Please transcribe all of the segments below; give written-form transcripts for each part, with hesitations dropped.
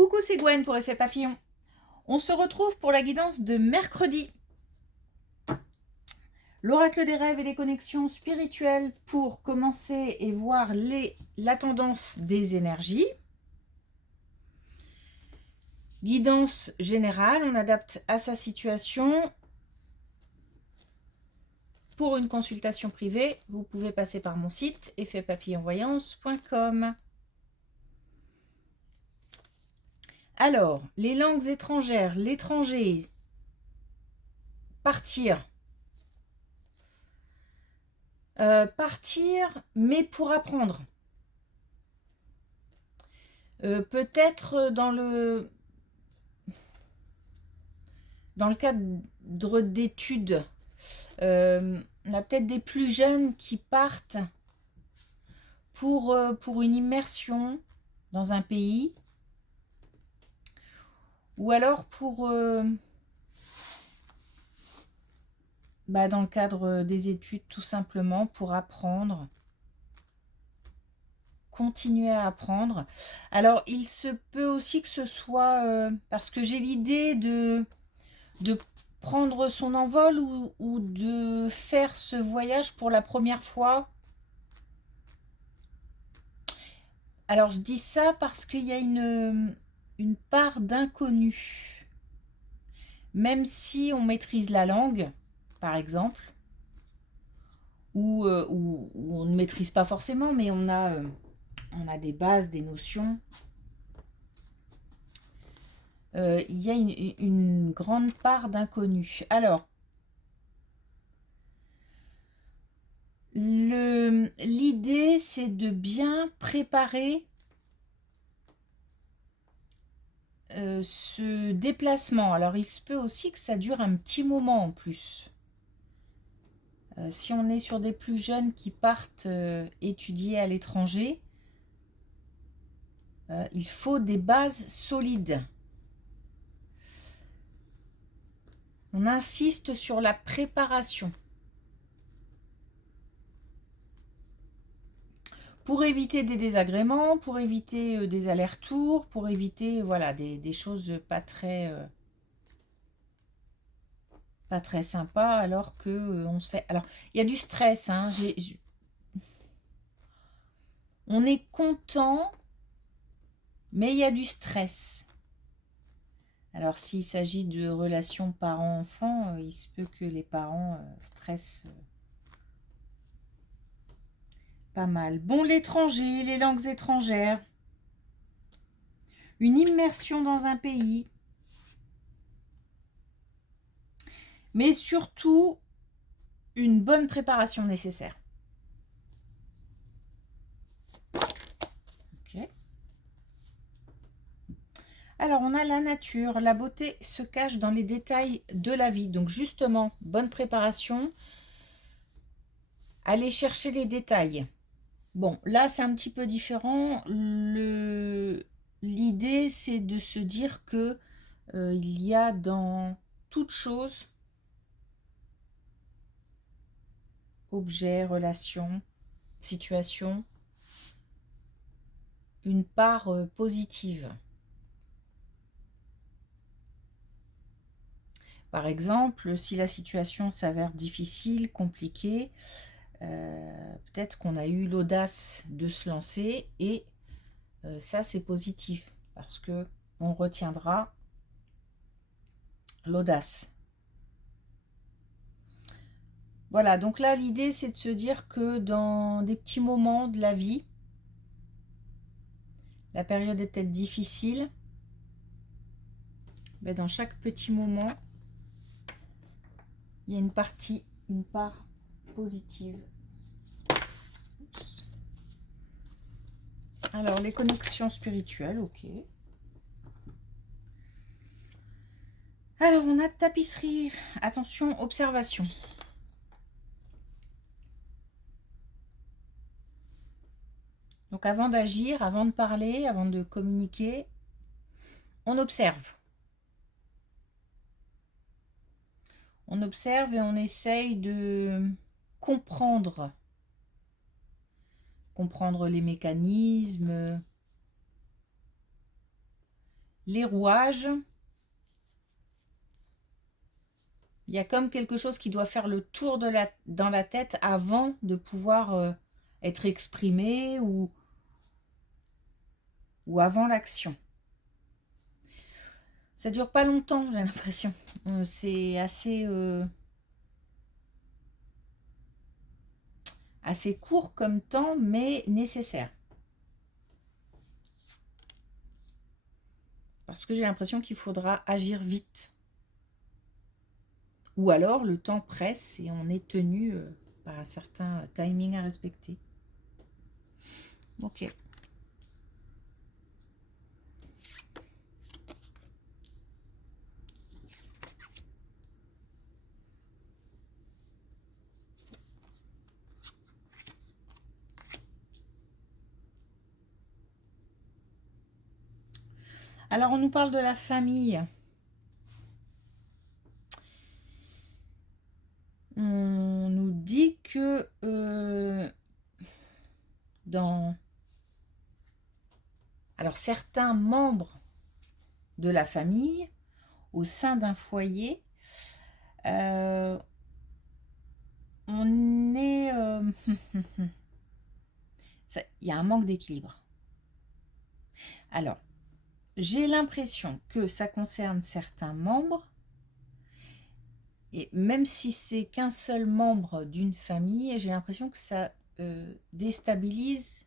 Coucou, c'est Gwen pour Effet Papillon. On se retrouve pour la guidance de mercredi. L'oracle des rêves et les connexions spirituelles pour commencer et voir la tendance des énergies. Guidance générale, on adapte à sa situation. Pour une consultation privée, vous pouvez passer par mon site effetpapillonvoyance.com. Alors, les langues étrangères, l'étranger, partir. Partir, mais pour apprendre. Peut-être dans le cadre d'études. On a peut-être des plus jeunes qui partent pour une immersion dans un pays. Ou alors pour... dans le cadre des études, tout simplement, pour apprendre. Continuer à apprendre. Alors, il se peut aussi que ce soit... parce que j'ai l'idée de prendre son envol ou de faire ce voyage pour la première fois. Alors, je dis ça parce qu'il y a une part d'inconnu. Même si on maîtrise la langue, par exemple, ou on ne maîtrise pas forcément, mais on a des bases, des notions. Il y a une grande part d'inconnu. Alors, l'idée, c'est de bien préparer ce déplacement. Alors, il se peut aussi que ça dure un petit moment en plus. Si on est sur des plus jeunes qui partent étudier à l'étranger, il faut des bases solides. On insiste sur la préparation. Pour éviter des désagréments, pour éviter des allers-retours, pour éviter voilà, des choses pas très sympas, alors que on se fait... Alors, il y a du stress. Hein, on est content, mais il y a du stress. Alors, s'il s'agit de relations parents-enfants, il se peut que les parents stressent pas mal. Bon, l'étranger, les langues étrangères, une immersion dans un pays, mais surtout une bonne préparation nécessaire. Ok. Alors, on a la nature. La beauté se cache dans les détails de la vie. Donc, justement, bonne préparation. Allez chercher les détails. Bon, là, c'est un petit peu différent. L'idée, c'est de se dire que il y a dans toute chose, objet, relation, situation, une part positive. Par exemple, si la situation s'avère difficile, compliquée, peut-être qu'on a eu l'audace de se lancer et ça c'est positif parce que on retiendra l'audace. Voilà, donc là l'idée c'est de se dire que dans des petits moments de la vie, la période est peut-être difficile, mais dans chaque petit moment, il y a une part positive. Oups. Alors, les connexions spirituelles, ok. Alors, on a tapisserie. Attention, observation. Donc, avant d'agir, avant de parler, avant de communiquer, on observe. On observe et on essaye de comprendre les mécanismes, les rouages. Il y a comme quelque chose qui doit faire le tour dans la tête avant de pouvoir être exprimé ou avant l'action. Ça dure pas longtemps, j'ai l'impression. C'est assez court comme temps, mais nécessaire. Parce que j'ai l'impression qu'il faudra agir vite. Ou alors le temps presse et on est tenu par un certain timing à respecter. Ok. Alors on nous parle de la famille. On nous dit que alors certains membres de la famille au sein d'un foyer, on est il y a un manque d'équilibre. Alors, j'ai l'impression que ça concerne certains membres, et même si c'est qu'un seul membre d'une famille, j'ai l'impression que ça déstabilise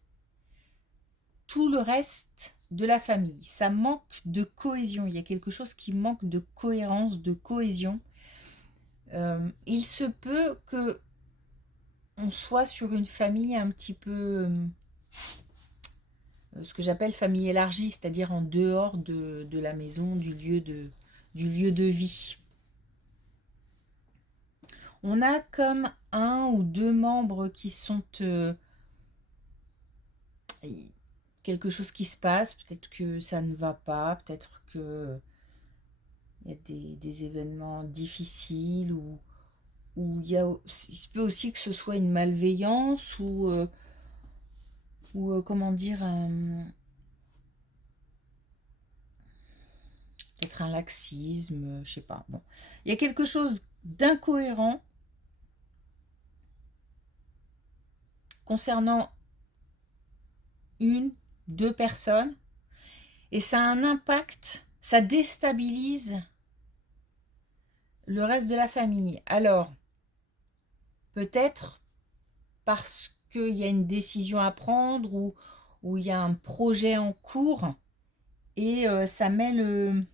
tout le reste de la famille. Ça manque de cohésion. Il y a quelque chose qui manque de cohérence, de cohésion. Il se peut que on soit sur une famille un petit peu ce que j'appelle famille élargie, c'est-à-dire en dehors de la maison, du lieu de vie. On a comme un ou deux membres qui sont quelque chose qui se passe, peut-être que ça ne va pas, peut-être que il y a des événements difficiles ou il se peut aussi que ce soit une malveillance ou comment dire, peut-être un laxisme, je sais pas. Bon. Il y a quelque chose d'incohérent concernant une, deux personnes, et ça a un impact, ça déstabilise le reste de la famille. Alors, peut-être parce qu'il y a une décision à prendre ou il y a un projet en cours et ça met le...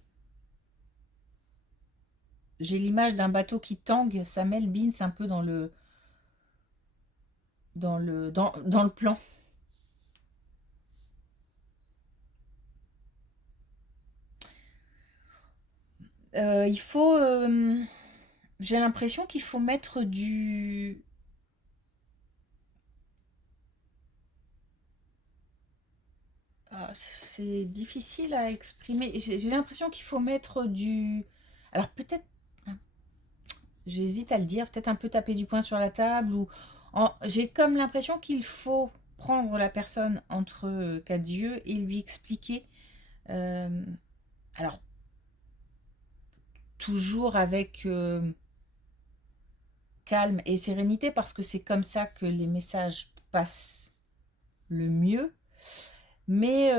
J'ai l'image d'un bateau qui tangue, ça met le beans un peu dans le plan. Il faut... j'ai l'impression qu'il faut mettre du... c'est difficile à exprimer. J'ai l'impression qu'il faut mettre du... Alors peut-être, j'hésite à le dire, peut-être un peu taper du poing sur la table ou... J'ai comme l'impression qu'il faut prendre la personne entre quatre yeux et lui expliquer. Alors, toujours avec calme et sérénité parce que c'est comme ça que les messages passent le mieux. Mais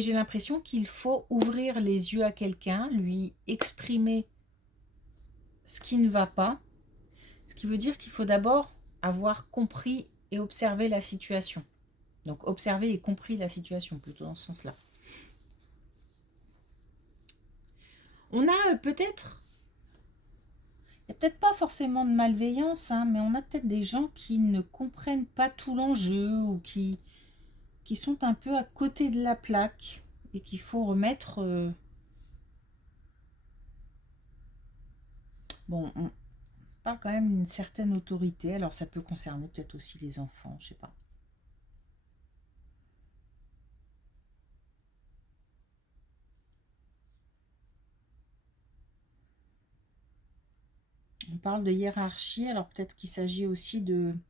j'ai l'impression qu'il faut ouvrir les yeux à quelqu'un, lui exprimer ce qui ne va pas, ce qui veut dire qu'il faut d'abord avoir compris et observé la situation. Donc observer et compris la situation, plutôt dans ce sens-là. On a peut-être, il n'y a peut-être pas forcément de malveillance, hein, mais on a peut-être des gens qui ne comprennent pas tout l'enjeu ou qui sont un peu à côté de la plaque et qu'il faut remettre... Bon, on parle quand même d'une certaine autorité, alors ça peut concerner peut-être aussi les enfants, je sais pas. On parle de hiérarchie, alors peut-être qu'il s'agit aussi d'une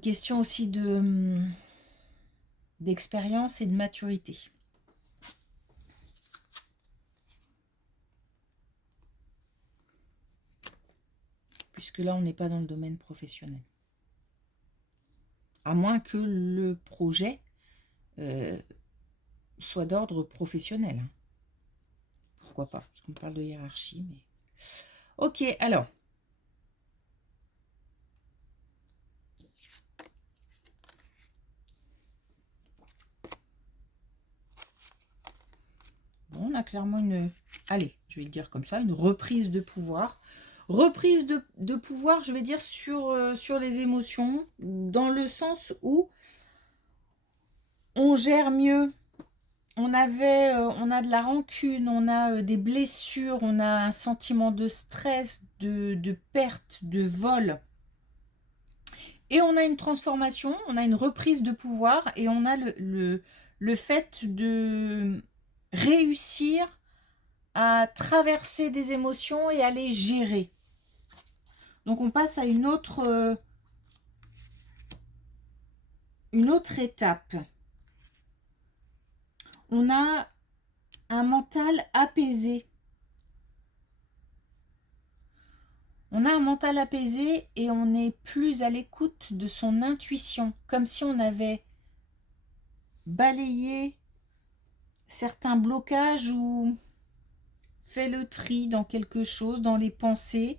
question aussi d'expérience et de maturité. Puisque là, on n'est pas dans le domaine professionnel. À moins que le projet soit d'ordre professionnel. Pourquoi pas? Parce qu'on parle de hiérarchie. Mais... Ok, alors. Bon, on a clairement une... Allez, je vais le dire comme ça, une reprise de pouvoir. Reprise de pouvoir, je vais dire, sur les émotions, dans le sens où on gère mieux. On a de la rancune, on a des blessures, on a un sentiment de stress, de perte, de vol. Et on a une transformation, on a une reprise de pouvoir et on a le fait de réussir à traverser des émotions et à les gérer. Donc on passe à une autre étape. On a un mental apaisé. On a un mental apaisé et on est plus à l'écoute de son intuition, comme si on avait balayé certains blocages ou fait le tri dans quelque chose, dans les pensées,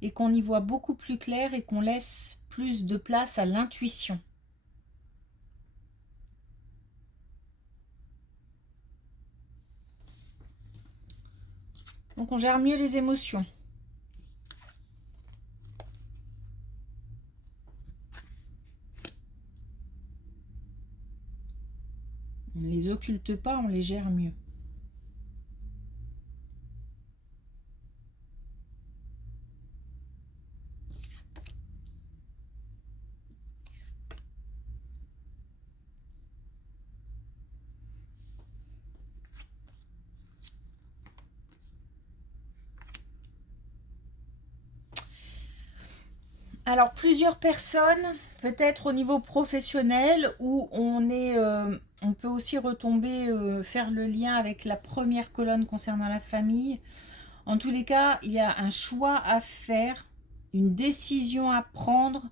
et qu'on y voit beaucoup plus clair et qu'on laisse plus de place à l'intuition. Donc on gère mieux les émotions. On ne les occulte pas, on les gère mieux. Alors, plusieurs personnes, peut-être au niveau professionnel, où on peut aussi retomber, faire le lien avec la première colonne concernant la famille. En tous les cas, il y a un choix à faire, une décision à prendre,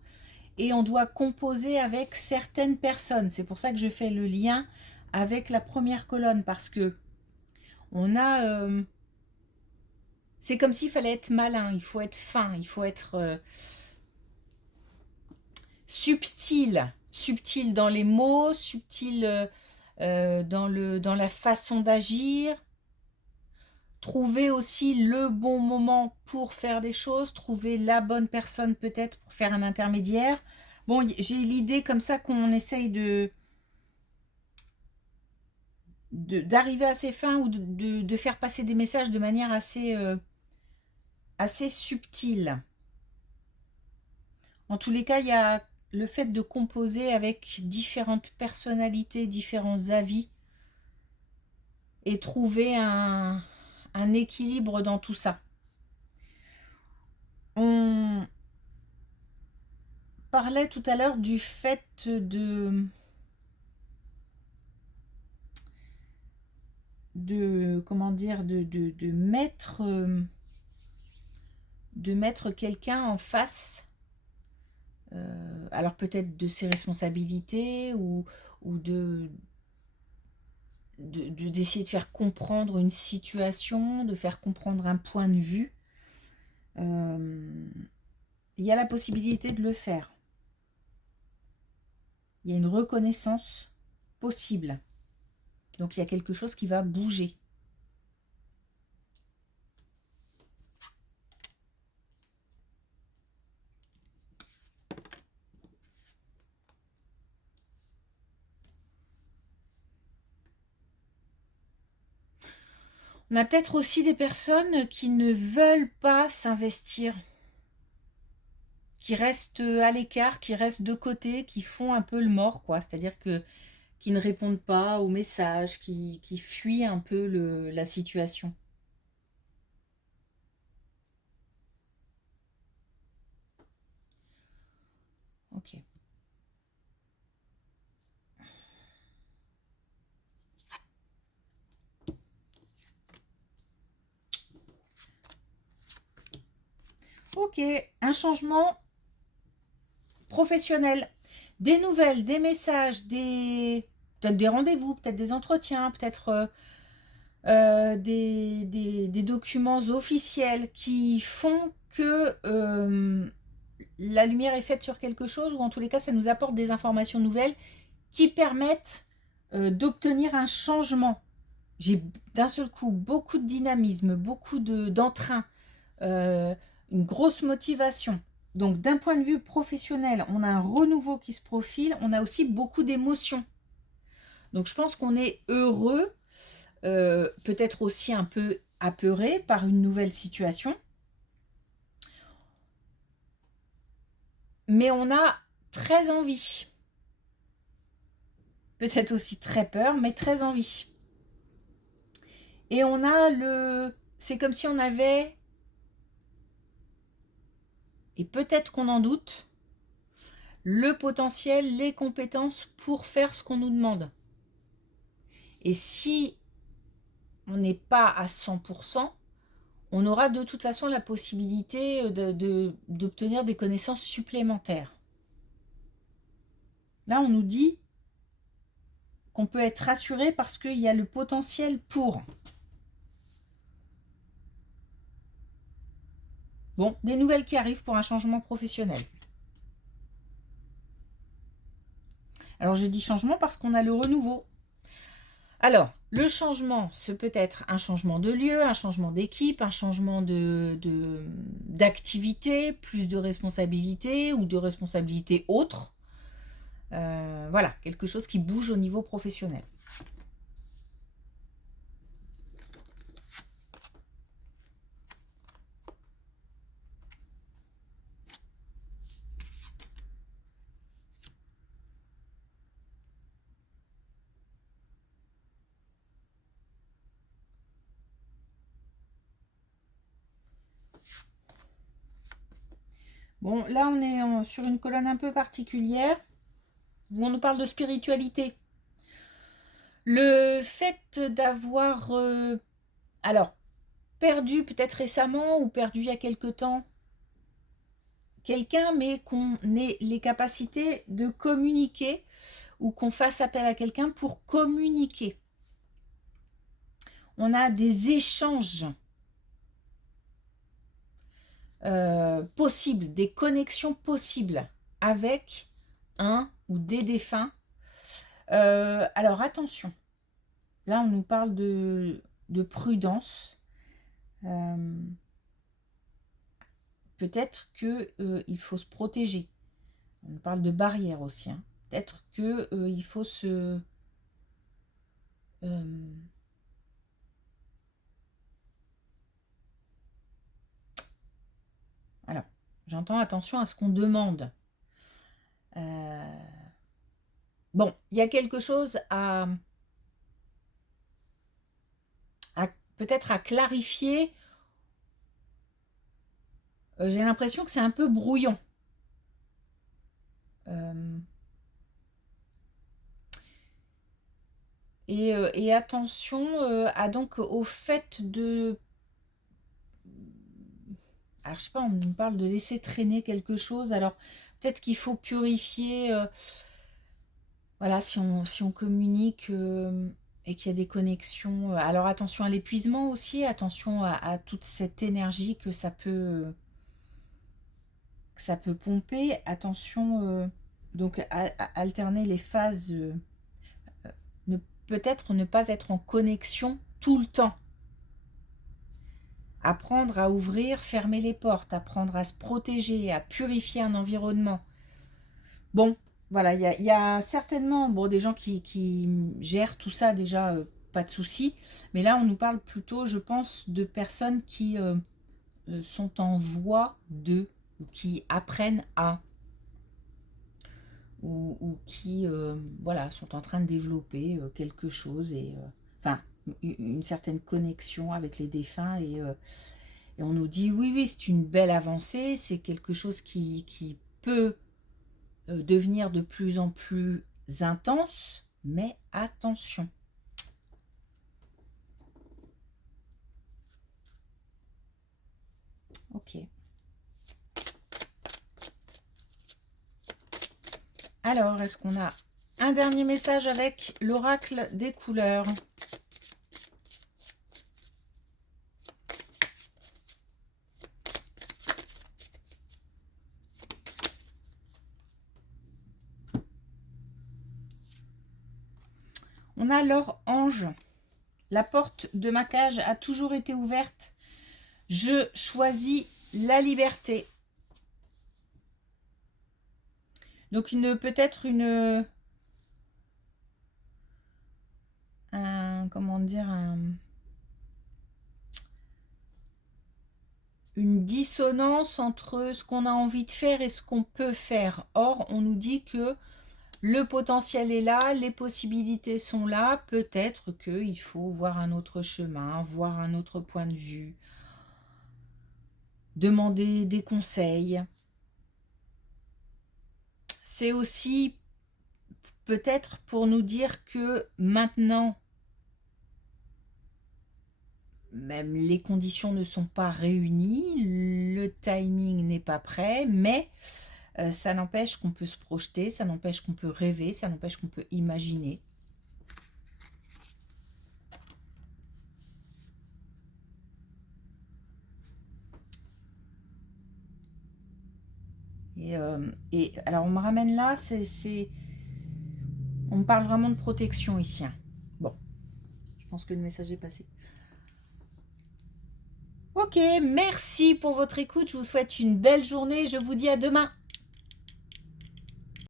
et on doit composer avec certaines personnes. C'est pour ça que je fais le lien avec la première colonne, parce que on a... c'est comme s'il fallait être malin, il faut être fin, il faut être... subtil dans les mots, subtil dans la façon d'agir, trouver aussi le bon moment pour faire des choses, trouver la bonne personne peut-être pour faire un intermédiaire. Bon, j'ai l'idée comme ça qu'on essaye d'arriver à ses fins ou de faire passer des messages de manière assez subtile. En tous les cas, il y a le fait de composer avec différentes personnalités, différents avis, et trouver un équilibre dans tout ça. On parlait tout à l'heure du fait comment dire, de mettre quelqu'un en face, alors peut-être de ses responsabilités ou d'essayer de faire comprendre une situation, de faire comprendre un point de vue. Il y a la possibilité de le faire. Il y a une reconnaissance possible. Donc il y a quelque chose qui va bouger. On a peut-être aussi des personnes qui ne veulent pas s'investir, qui restent à l'écart, qui restent de côté, qui font un peu le mort, quoi. C'est-à-dire qui ne répondent pas aux messages, qui fuient un peu la situation. Ok. Ok, un changement professionnel. Des nouvelles, des messages, peut-être des rendez-vous, peut-être des entretiens, peut-être des documents officiels qui font que la lumière est faite sur quelque chose, ou en tous les cas, ça nous apporte des informations nouvelles qui permettent d'obtenir un changement. J'ai d'un seul coup beaucoup de dynamisme, beaucoup d'entrain, une grosse motivation. Donc d'un point de vue professionnel, on a un renouveau qui se profile, on a aussi beaucoup d'émotions. Donc je pense qu'on est heureux, peut-être aussi un peu apeuré par une nouvelle situation. Mais on a très envie. Peut-être aussi très peur, mais très envie. Et on a c'est comme si on avait, et peut-être qu'on en doute, le potentiel, les compétences pour faire ce qu'on nous demande. Et si on n'est pas à 100%, on aura de toute façon la possibilité d'obtenir des connaissances supplémentaires. Là, on nous dit qu'on peut être rassuré parce qu'il y a le potentiel pour. Bon, des nouvelles qui arrivent pour un changement professionnel. Alors, je dis changement parce qu'on a le renouveau. Alors, le changement, ce peut être un changement de lieu, un changement d'équipe, un changement d'activité, plus de responsabilités ou de responsabilités autres. Voilà, quelque chose qui bouge au niveau professionnel. Bon, là, on est sur une colonne un peu particulière où on nous parle de spiritualité. Le fait d'avoir, alors, perdu peut-être récemment ou perdu il y a quelque temps quelqu'un, mais qu'on ait les capacités de communiquer ou qu'on fasse appel à quelqu'un pour communiquer. On a des échanges possibles, des connexions possibles avec un ou des défunts. Alors attention, là on nous parle de prudence. Peut-être qu'il faut se protéger. On parle de barrières aussi. Hein. Peut-être qu'il faut se... alors, j'entends attention à ce qu'on demande. Bon, il y a quelque chose peut-être à clarifier. J'ai l'impression que c'est un peu brouillon. Et attention donc au fait de... Alors, je sais pas, on nous parle de laisser traîner quelque chose. Alors, peut-être qu'il faut purifier... voilà, si on communique et qu'il y a des connexions... alors, attention à l'épuisement aussi. Attention à toute cette énergie que ça peut pomper. Attention, donc, à alterner les phases... peut-être ne pas être en connexion tout le temps. Apprendre à ouvrir, fermer les portes, apprendre à se protéger, à purifier un environnement. Bon, voilà, il y a certainement des gens qui gèrent tout ça déjà, pas de souci. Mais là, on nous parle plutôt, je pense, de personnes qui sont en voie de, ou qui apprennent à, ou qui voilà, sont en train de développer quelque chose, et enfin, une certaine connexion avec les défunts, et on nous dit oui, oui, c'est une belle avancée, c'est quelque chose qui peut devenir de plus en plus intense, mais attention. Ok. Alors, est-ce qu'on a un dernier message avec l'oracle des couleurs? On a leur ange. La porte de ma cage a toujours été ouverte. Je choisis la liberté. Donc peut-être comment dire, une dissonance entre ce qu'on a envie de faire et ce qu'on peut faire. Or, on nous dit que le potentiel est là, les possibilités sont là. Peut-être qu'il faut voir un autre chemin, voir un autre point de vue, demander des conseils. C'est aussi peut-être pour nous dire que maintenant, même les conditions ne sont pas réunies, le timing n'est pas prêt, mais ça n'empêche qu'on peut se projeter, ça n'empêche qu'on peut rêver, ça n'empêche qu'on peut imaginer. Et alors on me ramène là, on me parle vraiment de protection ici. Hein. Bon, je pense que le message est passé. Ok, merci pour votre écoute, je vous souhaite une belle journée, je vous dis à demain.